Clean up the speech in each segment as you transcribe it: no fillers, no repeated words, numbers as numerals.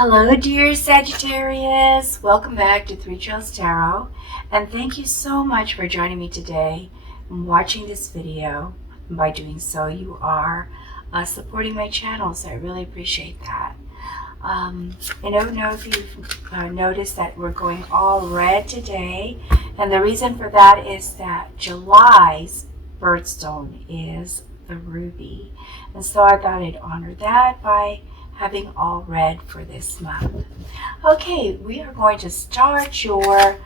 Hello, dear Sagittarius. Welcome back to Three Trails Tarot, and thank you so much for joining me today and watching this video. And by doing so, you are supporting my channel, so I really appreciate that. I don't know if you've noticed that we're going all red today, and the reason for that is that July's birthstone is the ruby, and so I thought I'd honor that by having all red for this month. Okay, we are going to start your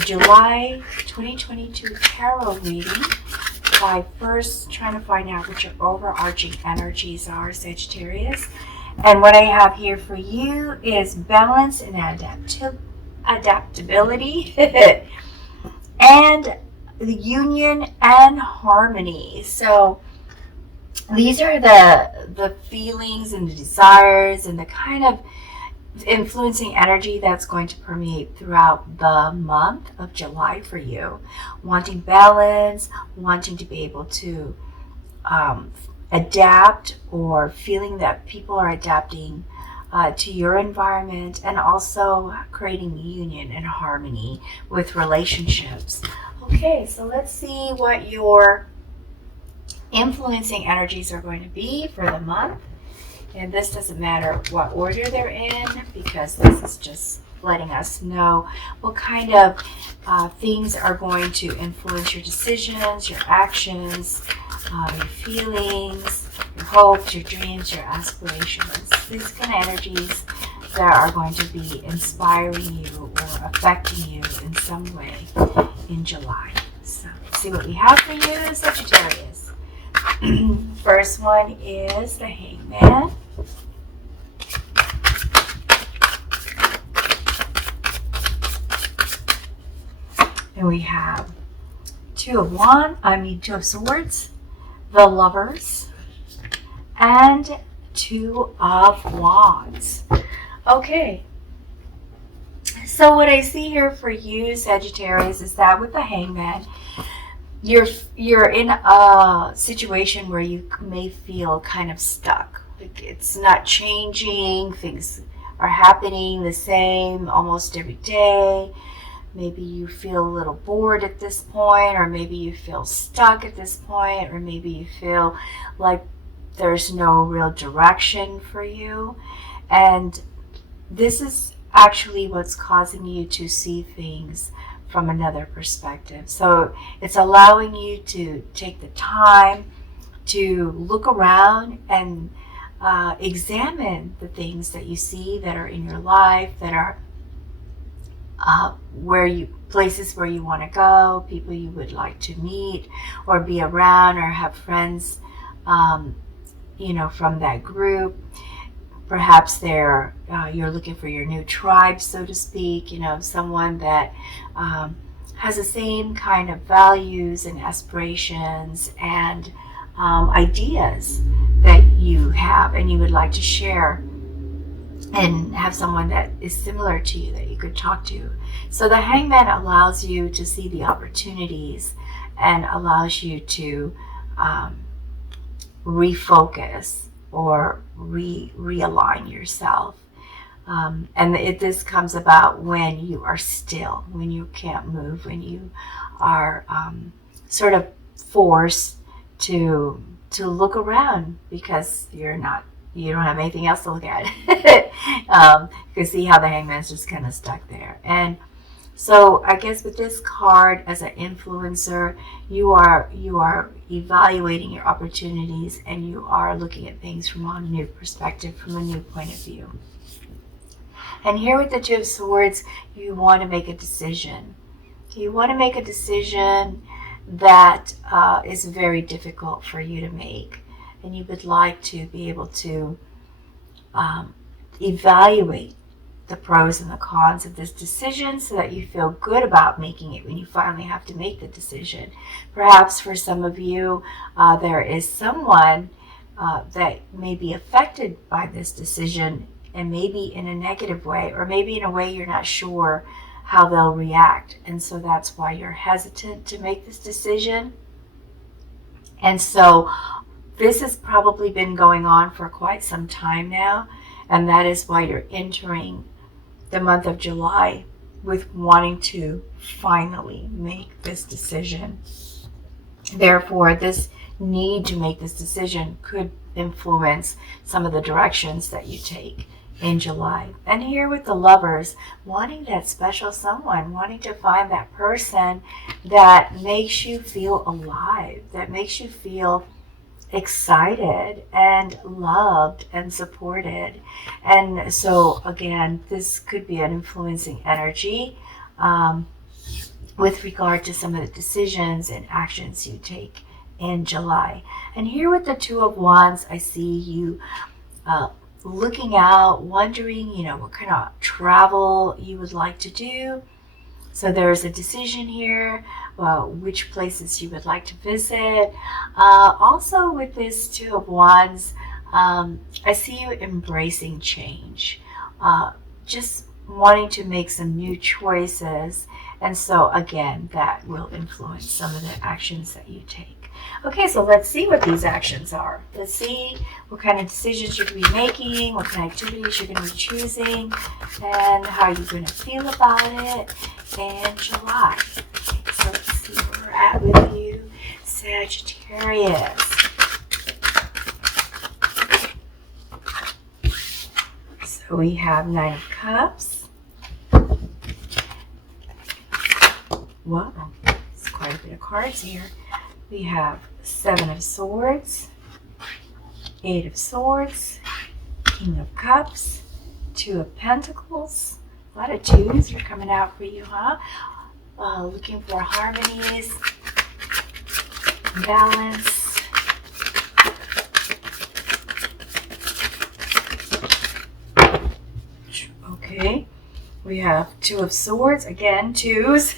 July 2022 tarot reading by first trying to find out what your overarching energies are, Sagittarius. And what I have here for you is balance and adaptability and the union and harmony. So these are the feelings and the desires and the kind of influencing energy that's going to permeate throughout the month of July for you. Wanting balance, wanting to be able to adapt, or feeling that people are adapting to your environment, and also creating union and harmony with relationships. Okay, so let's see what your influencing energies are going to be for the month. And this doesn't matter what order they're in, because this is just letting us know what kind of things are going to influence your decisions, your actions, your feelings, your hopes, your dreams, your aspirations. These kind of energies that are going to be inspiring you or affecting you in some way in July. So let's see what we have for you, Sagittarius. First one is the Hangman. And we have Two of Swords, the Lovers, and Two of Wands. Okay. So what I see here for you, Sagittarius, is that with the Hangman, you're in a situation where you may feel kind of stuck. Like it's not changing, things are happening the same almost every day. Maybe you feel a little bored at this point, or maybe you feel stuck at this point, or maybe you feel like there's no real direction for you. And this is actually what's causing you to see things from another perspective. So it's allowing you to take the time to look around and examine the things that you see that are in your life, that are places where you want to go, people you would like to meet or be around, or have friends from that group. Perhaps you're looking for your new tribe, so to speak, someone that has the same kind of values and aspirations and ideas that you have, and you would like to share, and have someone that is similar to you that you could talk to. So the Hangman allows you to see the opportunities and allows you to refocus or realign yourself. And this comes about when you are still, when you can't move, when you are sort of forced to look around because you don't have anything else to look at. You can see how the Hangman's just kind of stuck there. And so I guess with this card as an influencer, you are evaluating your opportunities, and you are looking at things from a new perspective, from a new point of view. And here with the Two of Swords, you want to make a decision. You want to make a decision that is very difficult for you to make. And you would like to be able to evaluate the pros and the cons of this decision so that you feel good about making it when you finally have to make the decision. Perhaps for some of you, there is someone that may be affected by this decision, and maybe in a negative way, or maybe in a way you're not sure how they'll react. And so that's why you're hesitant to make this decision. And so this has probably been going on for quite some time now. And that is why you're entering the month of July with wanting to finally make this decision. Therefore, this need to make this decision could influence some of the directions that you take in July. And here with the Lovers, wanting that special someone, wanting to find that person that makes you feel alive, that makes you feel excited and loved and supported. And so again, this could be an influencing energy with regard to some of the decisions and actions you take in July. And here with the Two of Wands, I see you looking out, wondering, what kind of travel you would like to do. So there's a decision here, which places you would like to visit. Also with this Two of Wands, I see you embracing change, just wanting to make some new choices. And so again, that will influence some of the actions that you take. Okay, so let's see what these actions are. Let's see what kind of decisions you're going to be making, what kind of activities you're going to be choosing, and how you're going to feel about it in July. So let's see where we're at with you, Sagittarius. So we have Nine of Cups. Wow, there's quite a bit of cards here. We have Seven of Swords, Eight of Swords, King of Cups, Two of Pentacles. A lot of twos are coming out for you, huh? Looking for harmonies, balance. Okay, we have Two of Swords, again, twos.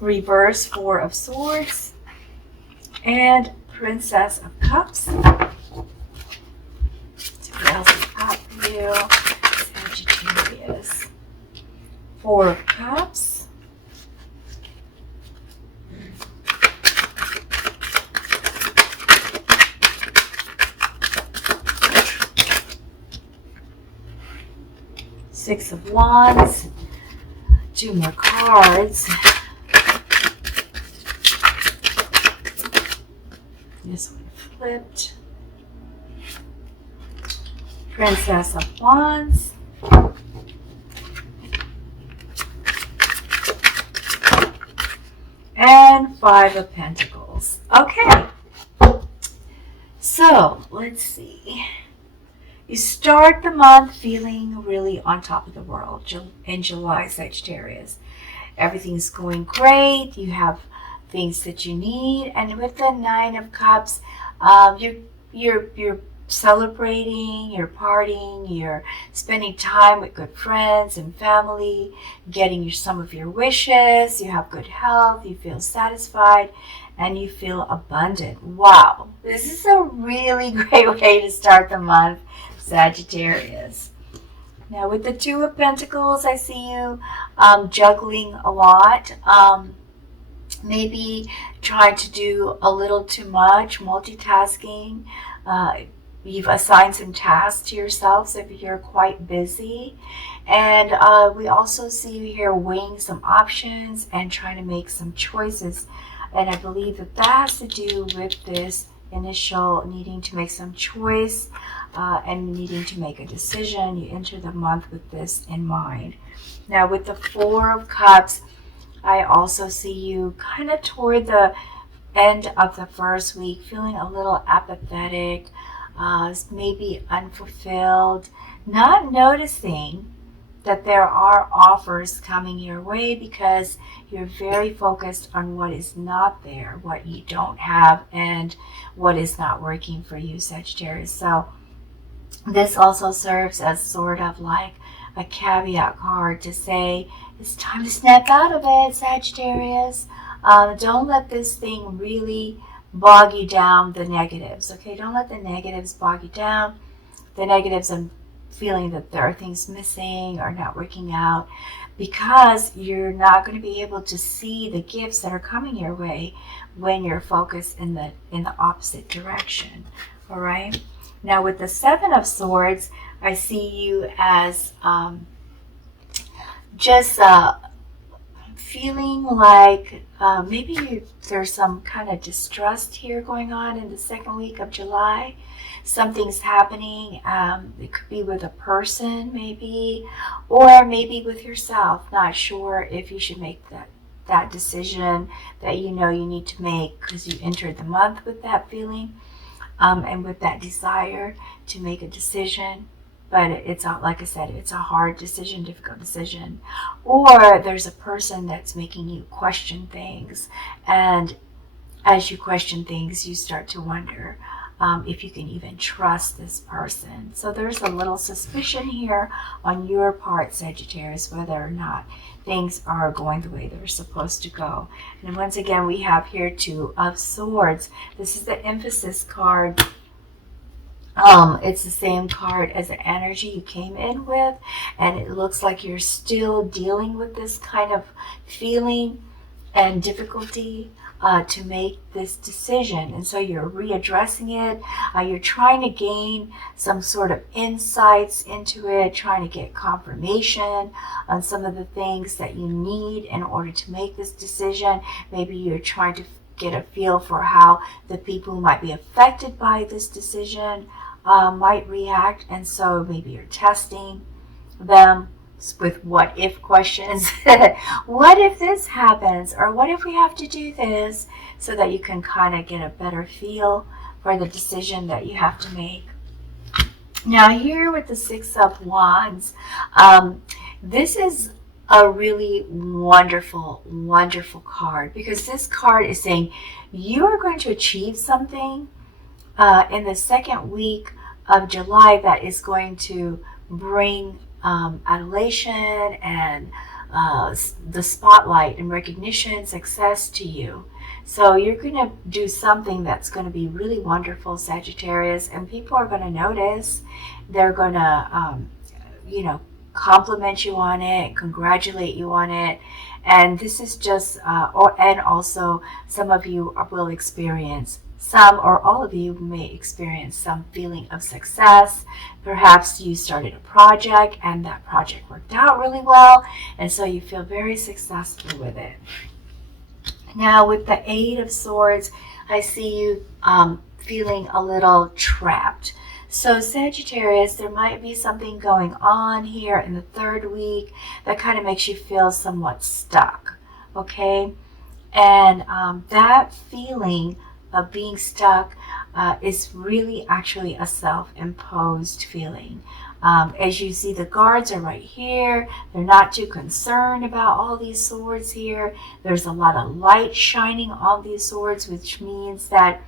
Reverse Four of Swords, and Princess of Cups. So what else is up for you, Sagittarius? Four of Cups. Six of Wands. Two more cards. This one flipped. Princess of Wands. And Five of Pentacles. Okay. So, let's see. You start the month feeling really on top of the world in July, Sagittarius. Everything's going great. You have things that you need, and with the Nine of Cups, you're celebrating, you're partying, you're spending time with good friends and family, getting some of your wishes. You have good health, you feel satisfied, and you feel abundant. Wow, this is a really great way to start the month, Sagittarius. Now with the Two of Pentacles, I see you juggling a lot. Maybe trying to do a little too much, multitasking. You've assigned some tasks to yourself, so you're quite busy. And we also see you here weighing some options and trying to make some choices. And I believe that has to do with this initial needing to make some choice and needing to make a decision. You enter the month with this in mind. Now with the Four of Cups, I also see you kind of toward the end of the first week feeling a little apathetic, maybe unfulfilled, not noticing that there are offers coming your way because you're very focused on what is not there, what you don't have, and what is not working for you, Sagittarius. So this also serves as sort of like a caveat card to say, it's time to snap out of it, Sagittarius. Don't let this thing really bog you down, the negatives, okay? Don't let the negatives bog you down. The negatives and feeling that there are things missing or not working out, because you're not going to be able to see the gifts that are coming your way when you're focused in the opposite direction. All right. Now with the Seven of Swords, I see you as just feeling like maybe there's some kind of distrust here going on in the second week of July. Something's happening. It could be with a person maybe, or maybe with yourself. Not sure if you should make that decision that you know you need to make, because you entered the month with that feeling and with that desire to make a decision. But it's not, like I said, it's a hard decision, difficult decision. Or there's a person that's making you question things. And as you question things, you start to wonder if you can even trust this person. So there's a little suspicion here on your part, Sagittarius, whether or not things are going the way they're supposed to go. And once again, we have here Two of Swords. This is the emphasis card. It's the same card as the energy you came in with, and it looks like you're still dealing with this kind of feeling and difficulty to make this decision. And so you're readdressing it. You're trying to gain some sort of insights into it, trying to get confirmation on some of the things that you need in order to make this decision. Maybe you're trying to get a feel for how the people who might be affected by this decision might react, and so maybe you're testing them with what if questions. What if this happens, or what if we have to do this, so that you can kind of get a better feel for the decision that you have to make. Now here with the Six of Wands, this is a really wonderful card, because this card is saying you are going to achieve something in the second week of July that is going to bring adulation and the spotlight and recognition, success to you. So you're going to do something that's going to be really wonderful, Sagittarius, and people are going to notice. They're going to, compliment you on it, congratulate you on it. And this is just, and also some of you will experience, some or all of you may experience some feeling of success. Perhaps you started a project and that project worked out really well, and so you feel very successful with it. Now with the Eight of Swords, I see you feeling a little trapped. So Sagittarius, there might be something going on here in the third week that kind of makes you feel somewhat stuck, okay? And that feeling of being stuck is really actually a self-imposed feeling. As you see, the guards are right here. They're not too concerned about all these swords here. There's a lot of light shining on these swords, which means that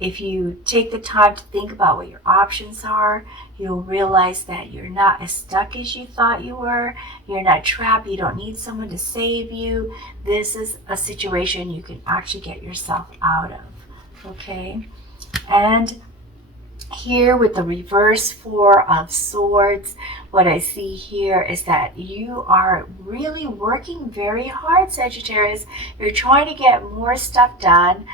if you take the time to think about what your options are, you'll realize that you're not as stuck as you thought you were. You're not trapped. You don't need someone to save you. This is a situation you can actually get yourself out of, okay? And here with the reverse Four of Swords, what I see here is that you are really working very hard, Sagittarius. You're trying to get more stuff done.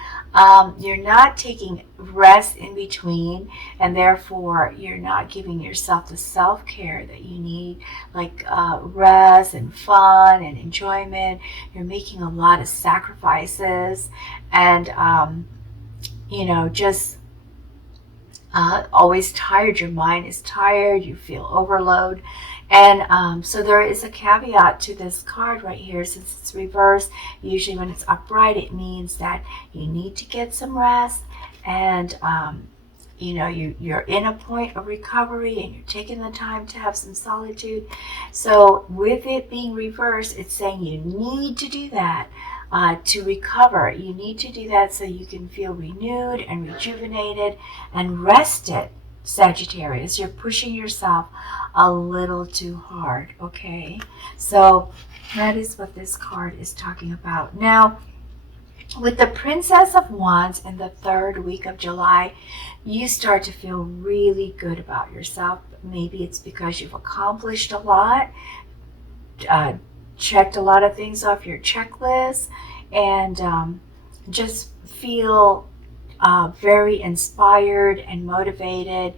You're not taking rest in between, and therefore you're not giving yourself the self-care that you need, like rest and fun and enjoyment. You're making a lot of sacrifices, and just always tired. Your mind is tired. You feel overload. And so there is a caveat to this card right here. Since it's reversed, usually when it's upright, it means that you need to get some rest, and you're in a point of recovery, and you're taking the time to have some solitude. So with it being reversed, it's saying you need to do that to recover. You need to do that so you can feel renewed and rejuvenated and rested, Sagittarius. You're pushing yourself a little too hard, okay? So that is what this card is talking about. Now, with the Princess of Wands in the third week of July, you start to feel really good about yourself. Maybe it's because you've accomplished a lot, checked a lot of things off your checklist, and just feel very inspired and motivated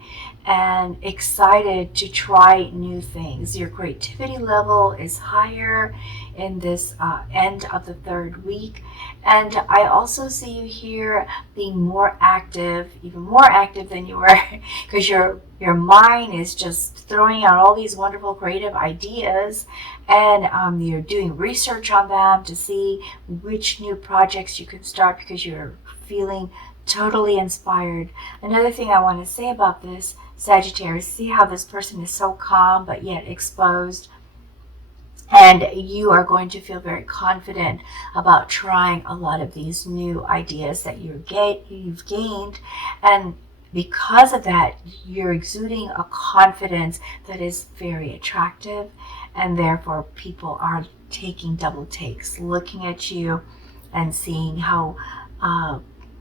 and excited to try new things. Your creativity level is higher in this end of the third week. And I also see you here being more active, even more active than you were, because your mind is just throwing out all these wonderful creative ideas, and you're doing research on them to see which new projects you can start because you're feeling totally inspired. Another thing I want to say about this, Sagittarius, see how this person is so calm but yet exposed, and you are going to feel very confident about trying a lot of these new ideas that you've gained, and because of that, you're exuding a confidence that is very attractive, and therefore people are taking double takes, looking at you and seeing how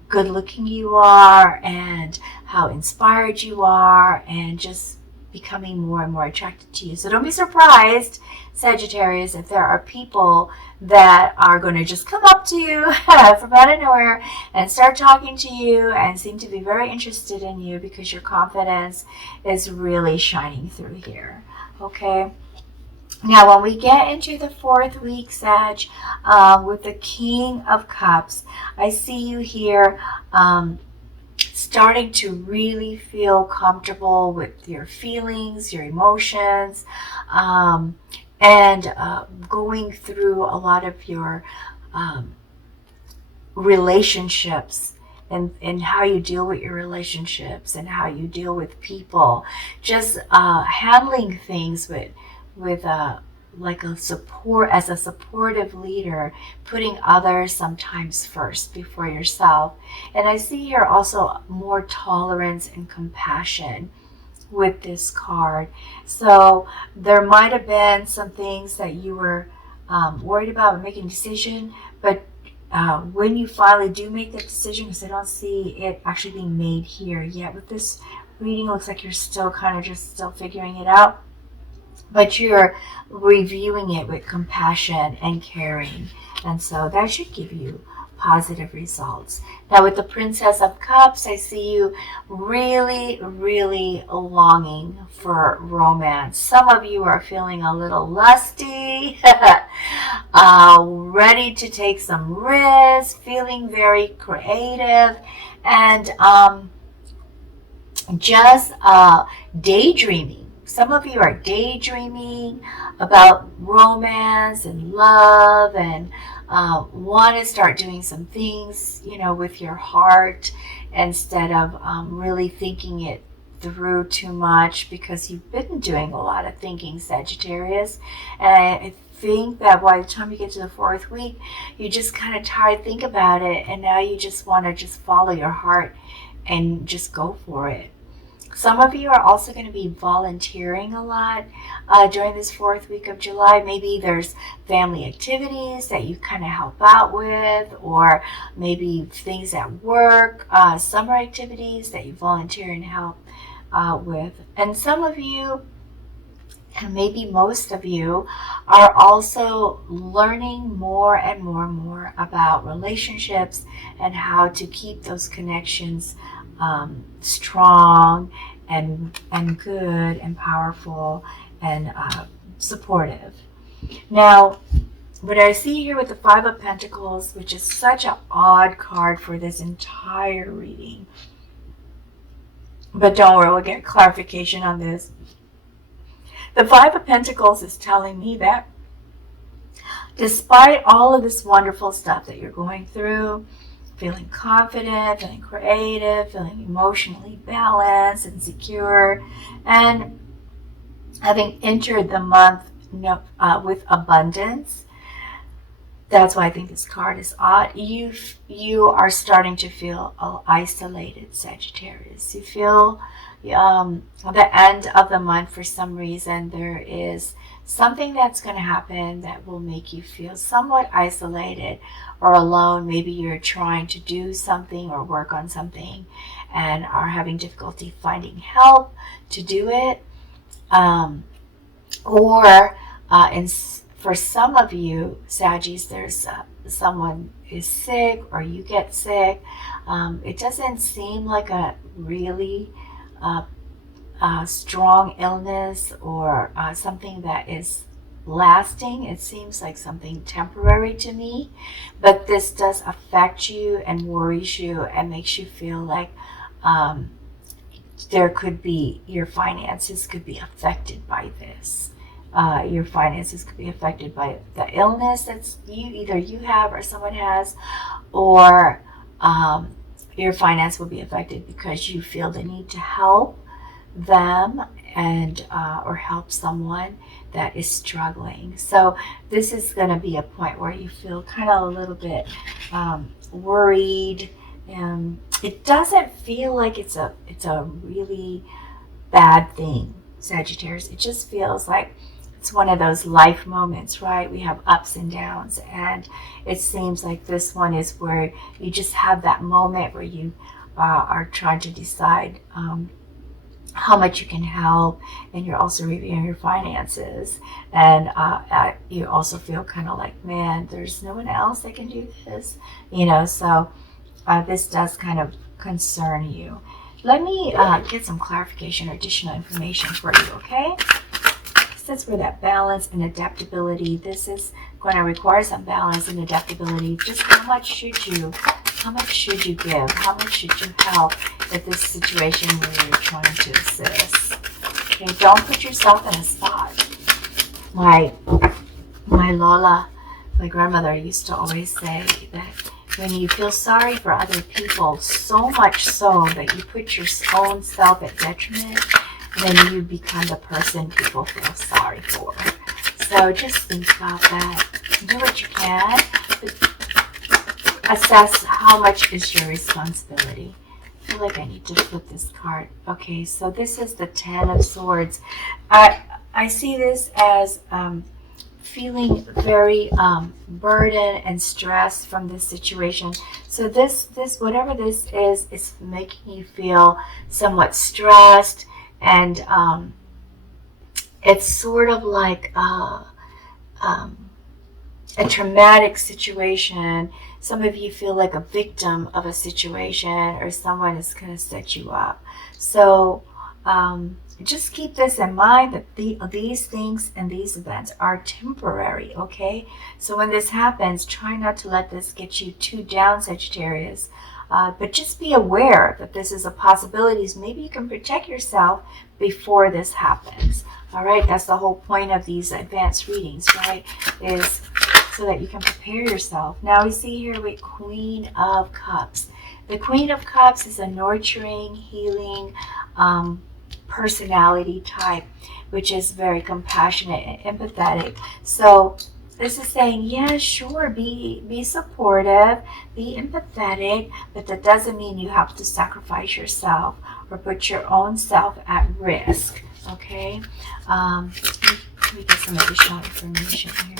good looking you are and how inspired you are, and just becoming more and more attracted to you. So don't be surprised, Sagittarius, if there are people that are going to just come up to you from out of nowhere and start talking to you and seem to be very interested in you because your confidence is really shining through here. Okay. Now, when we get into the fourth week, Sag, with the King of Cups, I see you here starting to really feel comfortable with your feelings, your emotions, and going through a lot of your relationships, and how you deal with your relationships and how you deal with people. Just handling things with like a support, as a supportive leader, putting others sometimes first before yourself. And I see here also more tolerance and compassion with this card. So there might have been some things that you were worried about making a decision, but when you finally do make that decision, because I don't see it actually being made here yet with this reading, it looks like you're still kind of just still figuring it out, but you're reviewing it with compassion and caring, and so that should give you positive results. Now with the Princess of Cups, I see you really, really longing for romance. Some of you are feeling a little lusty, ready to take some risks, feeling very creative, and just daydreaming. Some of you are daydreaming about romance and love, and want to start doing some things, with your heart, instead of really thinking it through too much, because you've been doing a lot of thinking, Sagittarius. And I think that by the time you get to the fourth week, you just kind of tired to think about it, and now you just want to just follow your heart and just go for it. Some of you are also going to be volunteering a lot during this fourth week of July. Maybe there's family activities that you kind of help out with, or maybe things at work, summer activities that you volunteer and help with. And some of you, and maybe most of you, are also learning more and more and more about relationships and how to keep those connections strong and good and powerful and supportive. Now, what I see here with the Five of Pentacles, which is such an odd card for this entire reading, but don't worry, we'll get clarification on this. The Five of Pentacles is telling me that despite all of this wonderful stuff that you're going through, feeling confident, feeling creative, feeling emotionally balanced and secure, and having entered the month with abundance. That's why I think this card is odd. You are starting to feel isolated, Sagittarius. You feel the end of the month, for some reason, there is something that's going to happen that will make you feel somewhat isolated or alone. Maybe you're trying to do something or work on something and are having difficulty finding help to do it. for some of you, Saggies, there's someone is sick or you get sick. It doesn't seem like a really strong illness or something that is lasting. It seems like something temporary to me, but this does affect you and worries you and makes you feel like there could be, your finances could be affected by this. Your finances could be affected by the illness that's either you have or someone has, or your finance will be affected because you feel the need to help them and or help someone that is struggling. So this is going to be a point where you feel kind of a little bit worried. It doesn't feel like it's a really bad thing, Sagittarius. It just feels like it's one of those life moments, right? We have ups and downs, and it seems like this one is where you just have that moment where you are trying to decide how much you can help, and you're also reviewing your finances, and you also feel kind of like, man, there's no one else that can do this, so this does kind of concern you. Let me get some clarification or additional information for you, okay? That's where that balance and adaptability, this is going to require some balance and adaptability. Just how much should you give? How much should you help in this situation where you're trying to assist? Okay, don't put yourself in a spot. My Lola, my grandmother, used to always say that when you feel sorry for other people, so much so that you put your own self at detriment, then you become the person people feel sorry for. So just think about that. Do what you can, but assess how much is your responsibility. I feel like I need to flip this card. Okay, so this is the Ten of Swords. I see this as feeling very burdened and stressed from this situation. So this whatever this is making you feel somewhat stressed. And it's sort of like a traumatic situation. Some of you feel like a victim of a situation, or someone is going to set you up. So just keep this in mind, that these things and these events are temporary, okay? So when this happens, try not to let this get you too down, Sagittarius. But just be aware that this is a possibility. Maybe you can protect yourself before this happens. All right, that's the whole point of these advanced readings, right? Is so that you can prepare yourself. Now we see here with Queen of Cups. The Queen of Cups is a nurturing, healing personality type, which is very compassionate and empathetic. So this is saying, yeah, sure, be supportive, be empathetic, but that doesn't mean you have to sacrifice yourself or put your own self at risk, okay? Let me get some additional information here.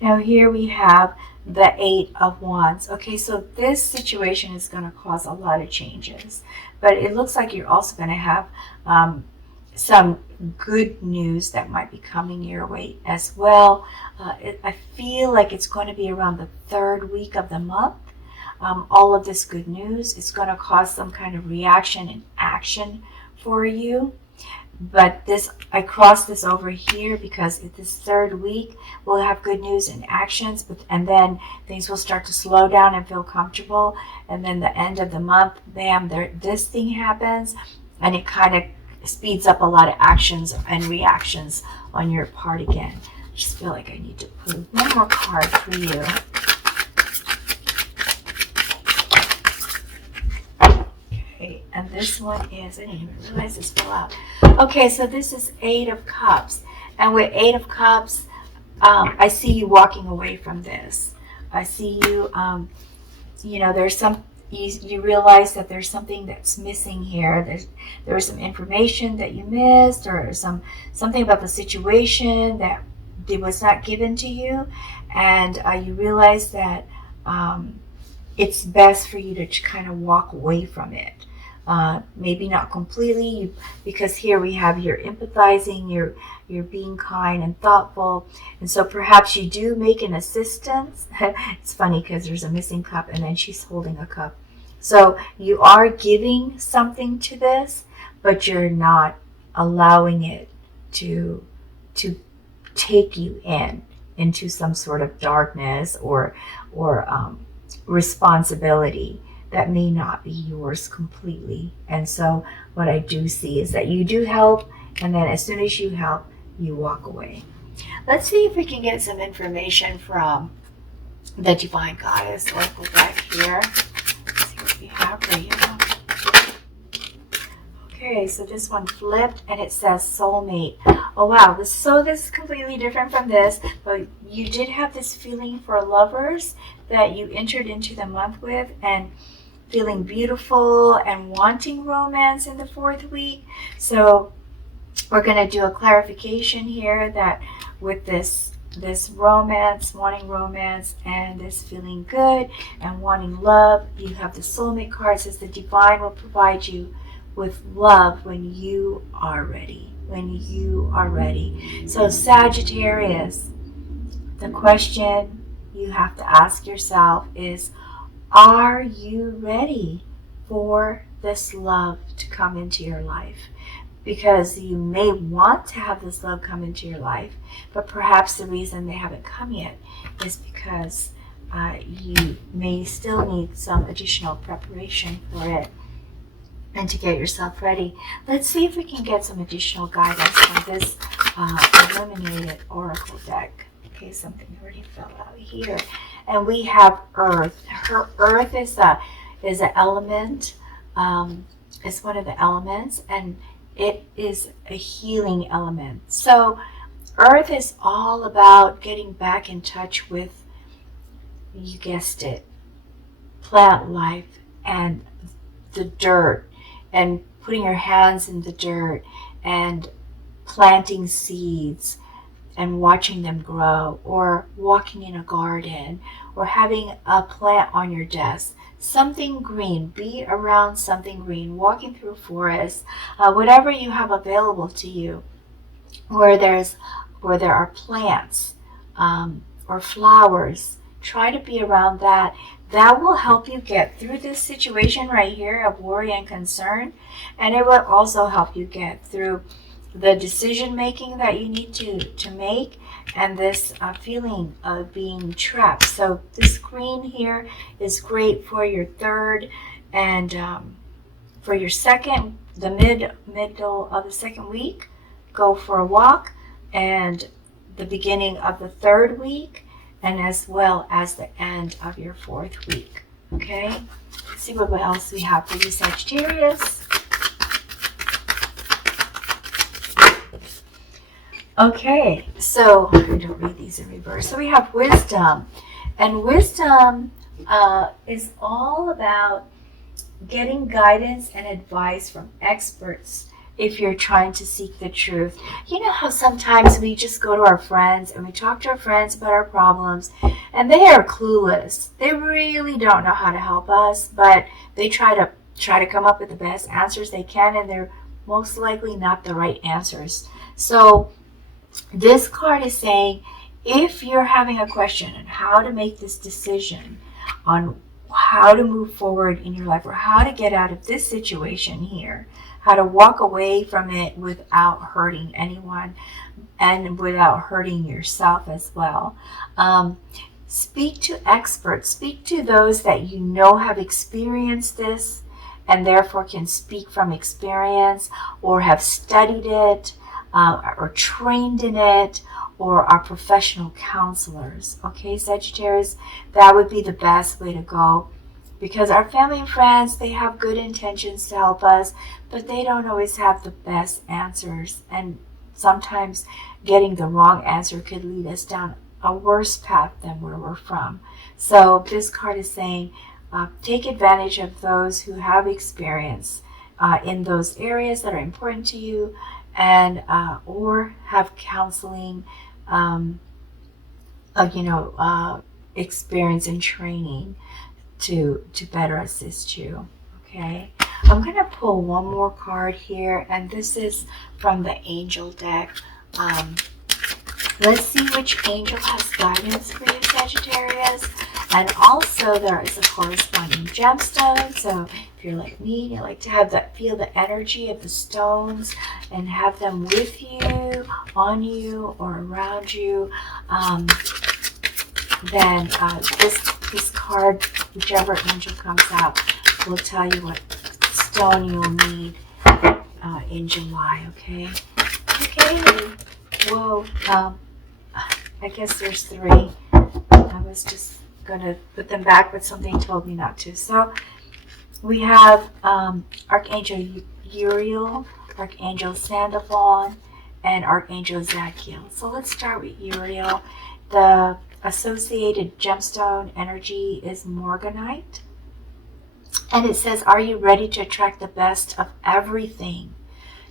Now here we have the Eight of Wands. Okay, so this situation is going to cause a lot of changes, but it looks like you're also going to have some good news that might be coming your way as well. I feel like it's going to be around the third week of the month. All of this good news is going to cause some kind of reaction and action for you. But I crossed this over here because this third week we'll have good news and actions, and then things will start to slow down and feel comfortable. And then the end of the month, bam, this thing happens, and it kind of speeds up a lot of actions and reactions on your part again. I just feel like I need to pull one more card for you. Okay, and this one is, I didn't even realize this fell out. Okay, so this is Eight of Cups. And with Eight of Cups, I see you walking away from this. I see you, there's some, you realize that there's something that's missing here. There was some information that you missed, or something about the situation that was not given to you, and you realize that it's best for you to kind of walk away from it. maybe not completely, because here we have you're empathizing, you're being kind and thoughtful, and so perhaps you do make an assistance. It's funny because there's a missing cup and then she's holding a cup. So you are giving something to this, but you're not allowing it to take you into some sort of darkness or responsibility that may not be yours completely. And so what I do see is that you do help, and then as soon as you help, you walk away. Let's see if we can get some information from the Divine Goddess Oracle deck here. Let's see what we have for you. Okay, so this one flipped and it says soulmate. Oh wow, this is completely different from this, but you did have this feeling for lovers that you entered into the month with, and feeling beautiful and wanting romance in the 4th week. So we're going to do a clarification here that with this romance, wanting romance, and this feeling good and wanting love, you have the soulmate card. It says the divine will provide you with love when you are ready. When you are ready. So Sagittarius, the question you have to ask yourself is, are you ready for this love to come into your life? Because you may want to have this love come into your life, but perhaps the reason they haven't come yet is because you may still need some additional preparation for it and to get yourself ready. Let's see if we can get some additional guidance from this Illuminated Oracle deck. Okay, something already fell out here. And we have Earth. Earth is an element. It's one of the elements, and it is a healing element. So Earth is all about getting back in touch with, you guessed it, plant life and the dirt, and putting your hands in the dirt and planting seeds and watching them grow, or walking in a garden, or having a plant on your desk. Something green, be around something green, walking through a forest, whatever you have available to you, where there are plants or flowers. Try to be around that. That will help you get through this situation right here of worry and concern, and it will also help you get through the decision making that you need to make, and this feeling of being trapped. So this green here is great for your 3rd and for your 2nd, the middle of the 2nd week. Go for a walk, and the beginning of the 3rd week, and as well as the end of your 4th week. Okay, let's see what else we have for you, Sagittarius. Okay, so I don't read these in reverse. So we have wisdom, and wisdom is all about getting guidance and advice from experts if you're trying to seek the truth. You know how sometimes we just go to our friends and we talk to our friends about our problems, and they are clueless. They really don't know how to help us, but they try to come up with the best answers they can, and they're most likely not the right answers. So this card is saying, if you're having a question on how to make this decision on how to move forward in your life, or how to get out of this situation here, how to walk away from it without hurting anyone and without hurting yourself as well, speak to experts. Speak to those that you know have experienced this and therefore can speak from experience, or have studied it, or trained in it, or are professional counselors. Okay, Sagittarius, that would be the best way to go, because our family and friends, they have good intentions to help us, but they don't always have the best answers, and sometimes getting the wrong answer could lead us down a worse path than where we're from. So this card is saying, take advantage of those who have experience in those areas that are important to you, and or have counseling, experience and training to better assist you. Okay. I'm going to pull one more card here, and this is from the angel deck. Let's see which angel has guidance for you, Sagittarius. And also there is a corresponding gemstone. So if you're like me, you like to have that, feel the energy of the stones and have them with you, on you, or around you. Then this card, whichever angel comes out, will tell you what stone you'll need in July. Okay. Whoa. I guess there's 3. I was just gonna put them back, but something told me not to. So we have Archangel Uriel, Archangel Sandoval, and Archangel Zadkiel. So let's start with Uriel. The associated gemstone energy is Morganite. And it says, are you ready to attract the best of everything?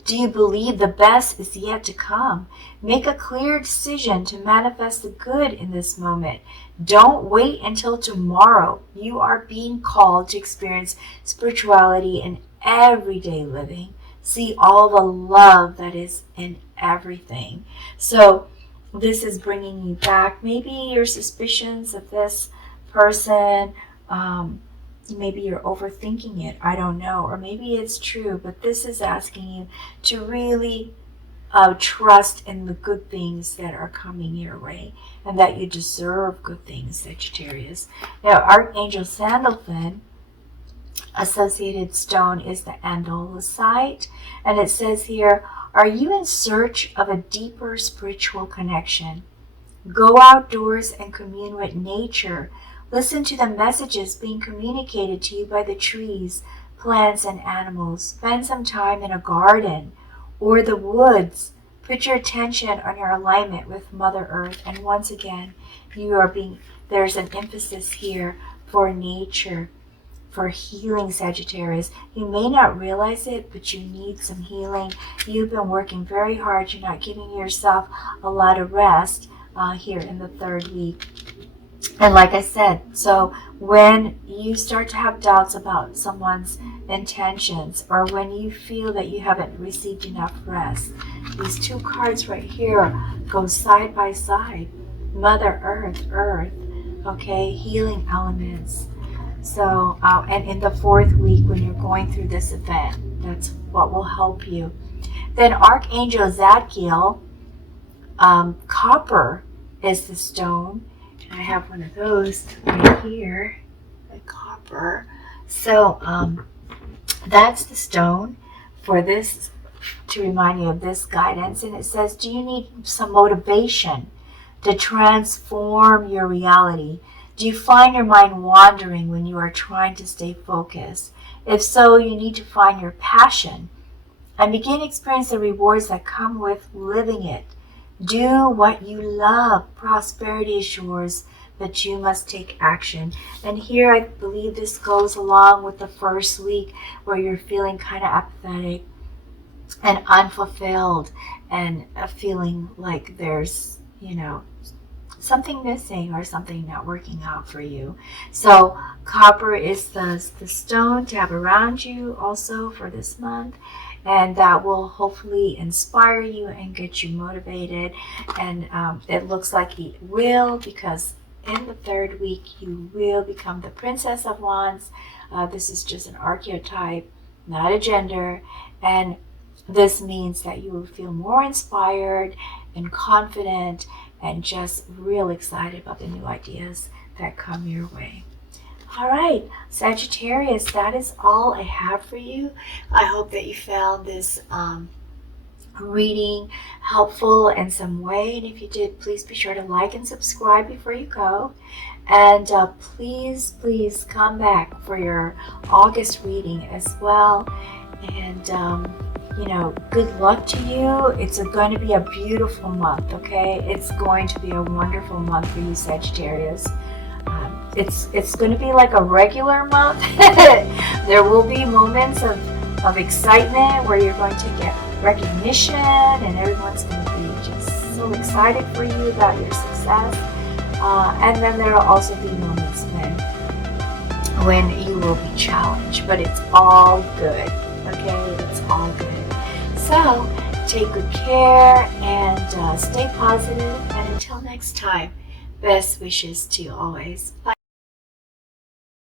Do you believe the best is yet to come? Make a clear decision to manifest the good in this moment. Don't wait until tomorrow. You are being called to experience spirituality in everyday living. See all the love that is in everything. So this is bringing you back. Maybe your suspicions of this person, maybe you're overthinking it, I don't know, or maybe it's true, but this is asking you to really trust in the good things that are coming your way, and that you deserve good things, Sagittarius. Now, Archangel Sandalphon, associated stone is the andesite, and it says here, are you in search of a deeper spiritual connection? Go outdoors and commune with nature. Listen to the messages being communicated to you by the trees, plants, and animals. Spend some time in a garden or the woods. Put your attention on your alignment with Mother Earth. And once again, there's an emphasis here for nature, for healing, Sagittarius. You may not realize it, but you need some healing. You've been working very hard. You're not giving yourself a lot of rest here in the 3rd week. And like I said, so when you start to have doubts about someone's intentions, or when you feel that you haven't received enough rest, these 2 cards right here go side by side. Mother Earth, okay, healing elements. So, and in the 4th week when you're going through this event, that's what will help you. Then Archangel Zadkiel, copper is the stone. I have one of those right here, the copper. So that's the stone for this, to remind you of this guidance. And it says, do you need some motivation to transform your reality? Do you find your mind wandering when you are trying to stay focused? If so, you need to find your passion and begin experiencing the rewards that come with living it. Do what you love. Prosperity is yours, but you must take action. And here I believe this goes along with the 1st week where you're feeling kind of apathetic and unfulfilled and feeling like there's, something missing or something not working out for you. So copper is the stone to have around you also for this month. And that will hopefully inspire you and get you motivated. And it looks like it will, because in the 3rd week you will become the Princess of Wands. This is just an archetype, not a gender. And this means that you will feel more inspired and confident and just real excited about the new ideas that come your way. All right, Sagittarius, that is all I have for you. I hope that you found this reading helpful in some way. And if you did, please be sure to like and subscribe before you go. And please come back for your August reading as well. And, good luck to you. It's going to be a beautiful month, okay? It's going to be a wonderful month for you, Sagittarius. It's going to be like a regular month. There will be moments of excitement where you're going to get recognition and everyone's going to be just so excited for you about your success. And then there will also be moments when you will be challenged, but it's all good. Okay, it's all good. So take good care and stay positive. And until next time, best wishes to you always. Bye.